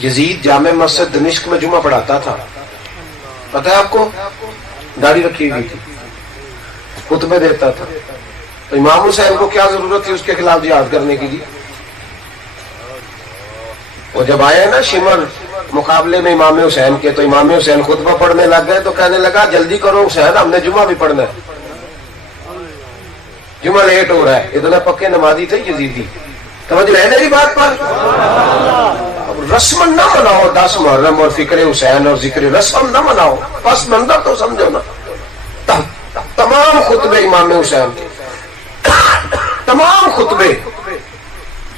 یزید جامع مسجد دمشق میں جمعہ پڑھاتا تھا، پتہ ہے آپ کو؟ داڑھی رکھی ہوئی تھی، خطبے دیتا تھا. تو امام حسین کو کیا ضرورت تھی اس کے خلاف جہاد کرنے کی؟ جی وہ جب آئے نا شمر مقابلے میں امام حسین کے، تو امام حسین خطبہ پڑھنے لگ گئے تو کہنے لگا جلدی کرو حسین، ہم نے جمعہ بھی پڑھنا ہے، جمعہ لیٹ ہو رہا ہے. اتنا پکے نمازی تھے یزیدی. توجہ ہے میری بات پر؟ رسم نہ مناؤ 10 محرم اور فکر حسین اور ذکر رسم نہ مناؤ، پس منظر تو سمجھو نا. تمام خطبے امام حسین کے، تمام خطبے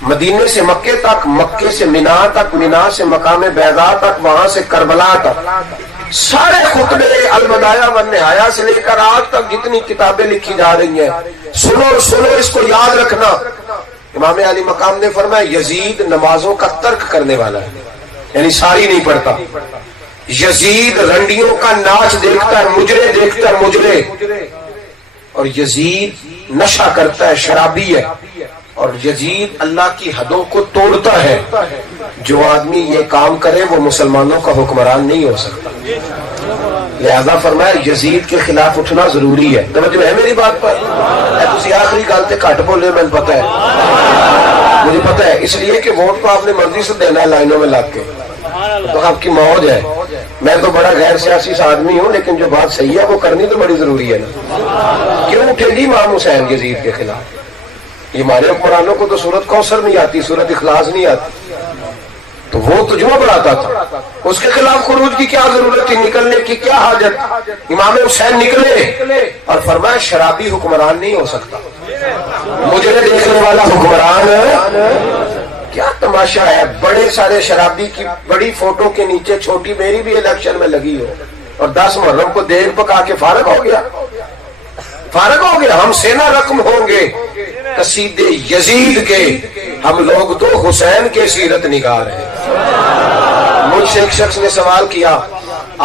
مدینے سے مکے تک، مکے سے مینا تک، مینا سے مقام بیضاء تک، وہاں سے کربلا تک، سارے خطبے البدایہ والنہایہ سے لے کر آج تک جتنی کتابیں لکھی جا رہی ہیں، سنو سنو اس کو یاد رکھنا. امام علی مقام نے فرمایا یزید نمازوں کا ترک کرنے والا ہے، یعنی ساری نہیں پڑھتا. یزید رنڈیوں کا ناچ دیکھتا ہے، مجرے دیکھتا ہے، مجرے. اور یزید نشہ کرتا ہے، شرابی ہے. اور یزید اللہ کی حدوں کو توڑتا ہے. جو آدمی یہ کام کرے وہ مسلمانوں کا حکمران نہیں ہو سکتا. لہذا فرمایا یزید کے خلاف اٹھنا ضروری ہے. توجہ ہے میری بات پر؟ تسی آخری گل تے گھٹ بولے، مجھے پتہ ہے، مجھے پتہ ہے، اس لیے کہ ووٹ تو آپ نے مرضی سے دینا ہے لائنوں میں لگ کے، تو آپ کی موج ہے. میں تو بڑا غیر سیاسی آدمی ہوں، لیکن جو بات صحیح ہے وہ کرنی تو بڑی ضروری ہے نا. کیوں اٹھے گی امام حسین یزید کے خلاف؟ یہ ہمارے حکمرانوں کو تو سورت کوثر نہیں آتی، سورت اخلاص نہیں آتی. تو وہ تو جمعہ پڑھاتا تھا، اس کے خلاف خروج کی کیا ضرورت تھی؟ نکلنے کی کیا حاجت؟ امام حسین نکلے اور فرمایا شرابی حکمران نہیں ہو سکتا، مجھے دیکھنے والا حکمران. کیا تماشا ہے، بڑے سارے شرابی کی بڑی فوٹو کے نیچے چھوٹی میری بھی الیکشن میں لگی ہو، اور 10 محرم کو دیگ پکا کے فارغ ہو گیا، فارغ ہو گیا. ہم سینا رقم ہوں گے قصیدے یزید کے، ہم لوگ تو حسین کے سیرت نگار ہیں. مجھ سے ایک شخص نے سوال کیا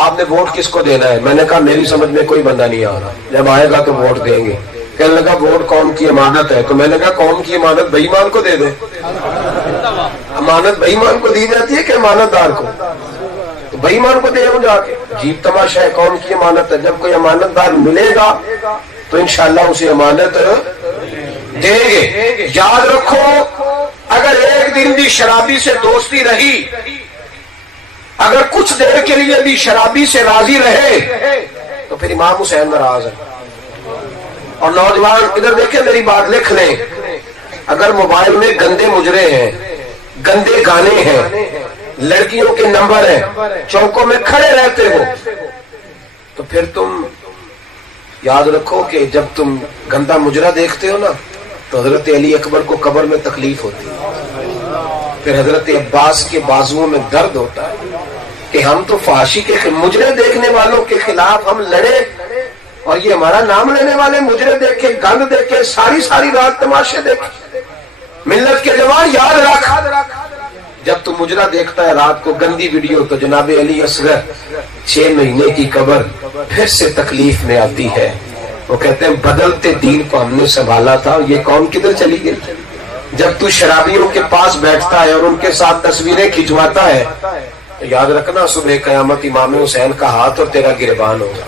آپ نے ووٹ کس کو دینا ہے؟ میں نے کہا میری سمجھ میں کوئی بندہ نہیں آ رہا، جب آئے گا تو ووٹ دیں گے. کہنے لگا ووٹ قوم کی امانت ہے. تو میں نے کہا قوم کی امانت بے ایمان کو دے دے. امانت بے ایمان کو دی جاتی ہے کہ امانت دار کو؟ تو بے ایمان کو دے جا کے. عجیب تماشا ہے، قوم کی امانت ہے. جب کوئی امانت دار ملے گا تو انشاءاللہ اسے امانت دیں گے. یاد رکھو اگر ایک دن بھی شرابی سے دوستی رہی، اگر کچھ دیر کے لیے بھی شرابی سے راضی رہے، تو پھر امام حسین ناراض ہے. اور نوجوان ادھر دیکھیں، میری بات لکھ لیں، اگر موبائل میں گندے مجرے ہیں، گندے گانے ہیں، لڑکیوں کے نمبر ہیں، چوکوں میں کھڑے رہتے ہو، تو پھر تم یاد رکھو کہ جب تم گندا مجرا دیکھتے ہو نا تو حضرت علی اکبر کو قبر میں تکلیف ہوتی ہے، پھر حضرت عباس کے بازوؤں میں درد ہوتا ہے کہ ہم تو فحاشی کے مجرے دیکھنے والوں کے خلاف ہم لڑے، اور یہ ہمارا نام لینے والے مجرے دیکھے، گند دیکھے، ساری رات تماشے دیکھے. ملت کے جوان یاد رکھ، جب تو مجرا دیکھتا ہے رات کو گندی ویڈیو، تو جناب علی اصغر 6 مہینے کی قبر پھر سے تکلیف میں آتی ہے. وہ کہتے ہیں بدلتے دین کو ہم نے سنبھالا تھا، اور یہ قوم کدھر چلی گئی؟ جب تو شرابیوں کے پاس بیٹھتا ہے اور ان کے ساتھ تصویریں کھنچواتا ہے، تو یاد رکھنا صبح قیامت امام حسین کا ہاتھ اور تیرا گریبان ہوگا.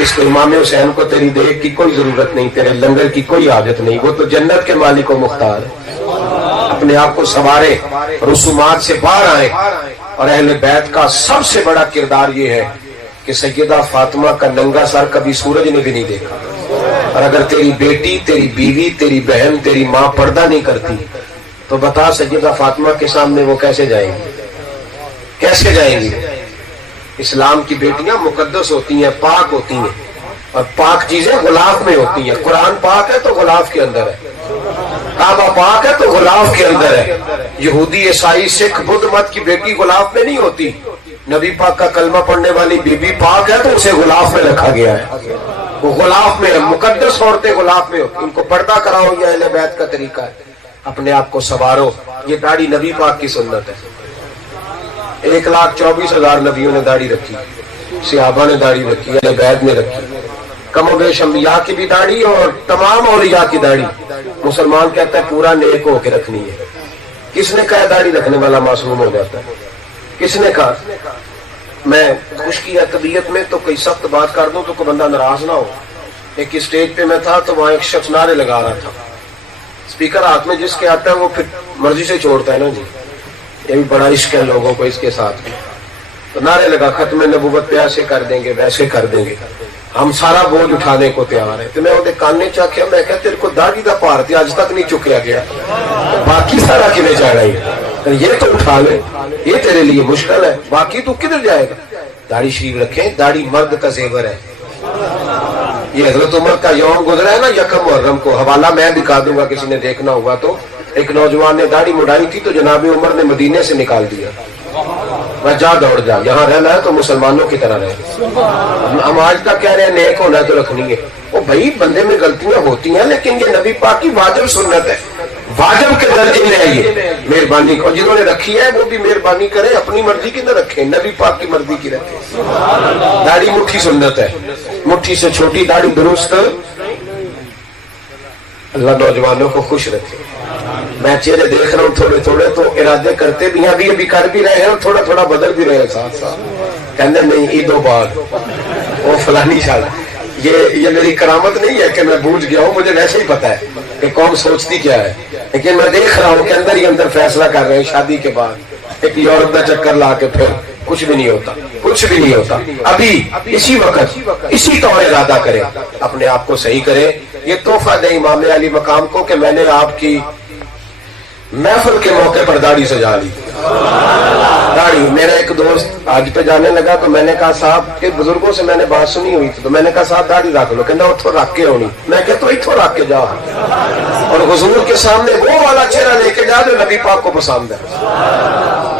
اس کو امام حسین کو تیری دیکھ کی کوئی ضرورت نہیں، تیرے لنگر کی کوئی عادت نہیں. وہ تو جنت کے مالک و مختار ہے. اپنے آپ کو سنوارے، رسومات سے باہر آئے. اور اہل بیت کا سب سے بڑا کردار یہ ہے کہ سیدہ فاطمہ کا ننگا سر کبھی سورج نے بھی نہیں دیکھا. اور اگر تیری بیٹی، تیری بیوی، تیری بہن، تیری ماں پردہ نہیں کرتی، تو بتا سیدہ فاطمہ کے سامنے وہ کیسے جائیں گی؟ کیسے جائیں گی؟ اسلام کی بیٹیاں مقدس ہوتی ہیں، پاک ہوتی ہیں، اور پاک چیزیں غلاف میں ہوتی ہیں. قرآن پاک ہے تو غلاف کے اندر ہے، کعبہ پاک ہے تو غلاف کے اندر ہے. یہودی، عیسائی، سکھ، بدھ مت کی بیٹی غلاف میں نہیں ہوتی. نبی پاک کا کلمہ پڑھنے والی بی بی پاک ہے تو اسے غلاف میں رکھا گیا ہے، وہ غلاف میں ہے. مقدس عورتیں غلاف میں ہوتی، ان کو پردہ کراؤ، یہ اہل بیت کا طریقہ ہے. اپنے آپ کو سنوارو. یہ داڑھی نبی پاک کی سنت ہے. 1,24,000 نبیوں نے داڑھی رکھی، صحابہ نے داڑھی رکھی، اہل بیت نے رکھی، کم و بیش انبیاء کی بھی داڑھی اور تمام اولیاء کی داڑھی. مسلمان کہتا ہے پورا نیک ہو کے رکھنی ہے. کس نے کہا داڑھی رکھنے والا معصوم ہو جاتا ہے؟ کس نے کہا؟ میں خشکی ہے طبیعت میں تو کوئی سخت بات کر دوں تو کوئی بندہ ناراض نہ ہو. ایک اسٹیج پہ میں تھا تو وہاں ایک شخص نعرے لگا رہا تھا. اسپیکر ہاتھ میں جس کے آتا ہے وہ پھر مرضی سے چھوڑتا ہے نا جی. یہ بھی بڑا عشق ہے لوگوں کو اس کے ساتھ بھی. تو نعرے لگا ختم نبوت پہ ایسے کر دیں گے ویسے کر دیں گے, ہم سارا بوجھ اٹھانے کو تیار ہے. تو میں وہ کانے چاہیا میں کہا تیرے کو داڑھی دا پار تھی آج تک نہیں چکیا گیا, باقی سارا کدھر جانا ہی, یہ تو اٹھا لے, یہ تیرے لیے مشکل ہے, باقی تو کدھر جائے گا. داڑھی شریف رکھیں, داڑھی مرد کا زیور ہے. یہ حضرت عمر کا یوم گزرا ہے نا یکم محرم کو, حوالہ میں دکھا دوں گا کسی نے دیکھنا ہوگا تو. ایک نوجوان نے داڑھی مڑائی تھی تو جناب عمر نے مدینے سے نکال دیا, میں جا دوڑ جا, یہاں رہنا ہے تو مسلمانوں کی طرح رہے. ہم آج تک کہہ رہے ہیں نیک ہونا ہے تو رکھنی ہے. وہ بھائی بندے میں غلطیاں ہوتی ہیں لیکن یہ نبی پاک کی واجب سنت ہے, واجب کے درجے میں ہے. یہ مہربانی کو جنہوں نے رکھی ہے وہ بھی مہربانی کریں, اپنی مرضی کی نہ رکھیں, نبی پاک کی مرضی کی رکھیں. داڑھی مٹھی سنت ہے, مٹھی سے چھوٹی داڑھی درست. اللہ نوجوانوں کو خوش رکھے. میں چہرے دیکھ رہا ہوں تھوڑے تھوڑے تو ارادے کرتے بھی ہیں, ابھی کر بھی رہے ہیں اور تھوڑا تھوڑا بدل بھی رہے ہیں ساتھ ساتھ. کہنے نہیں عیدوں بعد وہ فلانی سال, یہ میری کرامت نہیں ہے کہ میں بوجھ گیا ہوں, مجھے ویسے ہی پتا ہے کہ قوم سوچتی کیا ہے. لیکن میں دیکھ رہا ہوں کہ اندر ہی اندر فیصلہ کر رہے ہیں شادی کے بعد ایک یورپ کا چکر لا کے پھر کچھ بھی نہیں ہوتا, کچھ بھی نہیں ہوتا. ابھی اسی وقت اسی طور ارادہ کریں, اپنے آپ کو صحیح کریں. یہ تحفہ دیں امام علی مقام کو کہ میں نے آپ کی محفل کے موقع پر داڑھی سجا لی. داڑھی, میرا ایک دوست آج پہ جانے لگا تو میں نے کہا صاحب کے بزرگوں سے میں نے بات سنی ہوئی تھی تو میں نے کہا صاحب داڑھی رکھ لو, کہنا اتھو رکھ کے ہونی. میں کہتا ہوں اتھو رکھ کے جا اور حضور کے سامنے وہ والا چہرہ لے کے جا جو نبی پاک کو پسند ہے.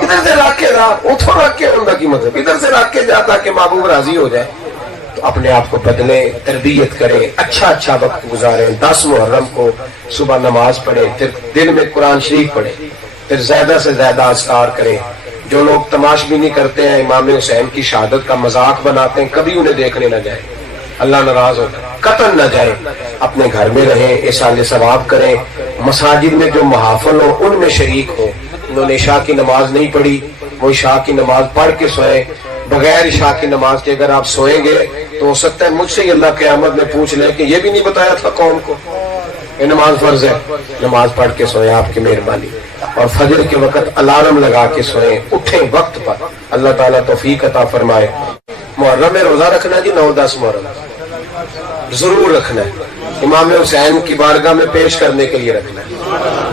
ادھر سے رکھ کے جا, اتھو رکھ کے ہونے کی مطلب ادھر سے رکھ کے جا تاکہ محبوب راضی ہو جائے. تو اپنے آپ کو بدلیں, تربیت کریں, اچھا وقت گزاریں. 10 محرم کو صبح نماز پڑھیں, پھر دن میں قرآن شریف پڑھیں, پھر زیادہ سے زیادہ اذکار کریں. جو لوگ تماشبینی کرتے ہیں امام حسین کی شہادت کا مذاق بناتے ہیں, کبھی انہیں دیکھنے نہ جائیں, اللہ ناراض ہوتا ہے. قطن نہ جائیں, اپنے گھر میں رہیں, احسان ثواب کریں. مساجد میں جو محافل ہو ان میں شریک ہو. انہوں نے عشاء کی نماز نہیں پڑھی, وہ عشاء کی نماز پڑھ کے سوئے. بغیر عشاء کی نماز کے اگر آپ سوئیں گے تو ہو سکتا ہے مجھ سے ہی اللہ قیامت میں پوچھ لے کہ یہ بھی نہیں بتایا تھا قوم کو یہ نماز فرض ہے. نماز پڑھ کے سوئیں, آپ کی مہربانی. اور فجر کے وقت الارم لگا کے سوئیں, اٹھیں وقت پر. اللہ تعالیٰ توفیق عطا فرمائے. محرم میں روزہ رکھنا جی, 9-10 محرم ضرور رکھنا ہے. امام حسین کی بارگاہ میں پیش کرنے کے لیے رکھنا ہے.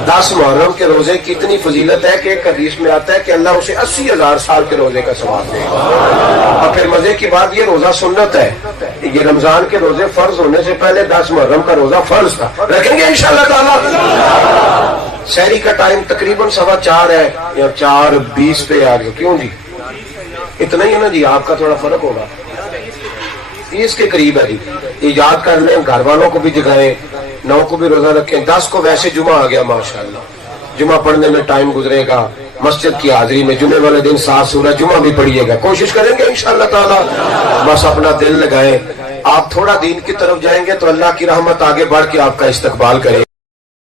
10 محرم کے روزے کی اتنی فضیلت ہے کہ ایک حدیث میں آتا ہے کہ اللہ اسے 80,000 سال کے روزے کا ثواب دے گا. اور پھر مزے کی بات, یہ روزہ سنت ہے. یہ رمضان کے روزے فرض ہونے سے پہلے 10 محرم کا روزہ فرض تھا. رکھیں گے انشاءاللہ تعالیٰ. سحری کا ٹائم تقریباً 4:15 ہے یا 4:20 پہ آ گیا. کیوں جی اتنا ہی ہے نا جی, آپ کا تھوڑا فرق ہوگا, 30 کے قریب ہے جی. یہ یاد کر لیں, گھر والوں کو بھی جگائیں, 9 کو بھی روزہ رکھیں. 10 کو ویسے جمعہ آ گیا ماشاءاللہ, جمعہ پڑھنے میں ٹائم گزرے گا. مسجد کی حاضری میں جمعے والے دن 7 سورہ جمعہ بھی پڑھیے گا. کوشش کریں گے انشاءاللہ تعالیٰ. بس اپنا دل لگائیں, آپ تھوڑا دین کی طرف جائیں گے تو اللہ کی رحمت آگے بڑھ کے آپ کا استقبال کرے.